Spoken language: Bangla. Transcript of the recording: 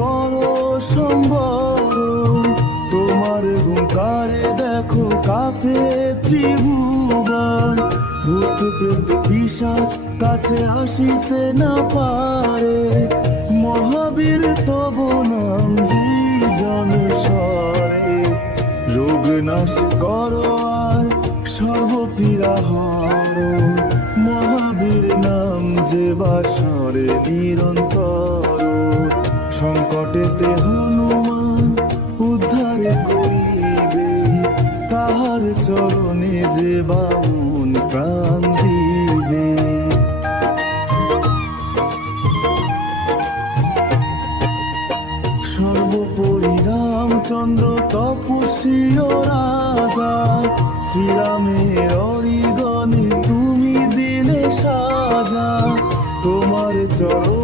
করো সম্বরণ, তোমার হুঙ্কারে দেখো কাঁপে ত্রিভুবন। ভূত প্রেত পিশাচ কাছে আসিতে না পারে, মহাবীর তব নাম জীজন স্বরে। রোগ নাশ করো আর সর্বপীড়া হরো, মহাবীর নাম যে বাসরে নিরন্তর। সংকটেতে হনুমান উদ্ধার করিবে, তাহার চরণে যে বামুন প্রাণ দিবে। সর্বোপরি রামচন্দ্র তপস্বী ও রাজা, শ্রীরামের অরিগণে তুমি দিলে সাজা। তোমার চরণ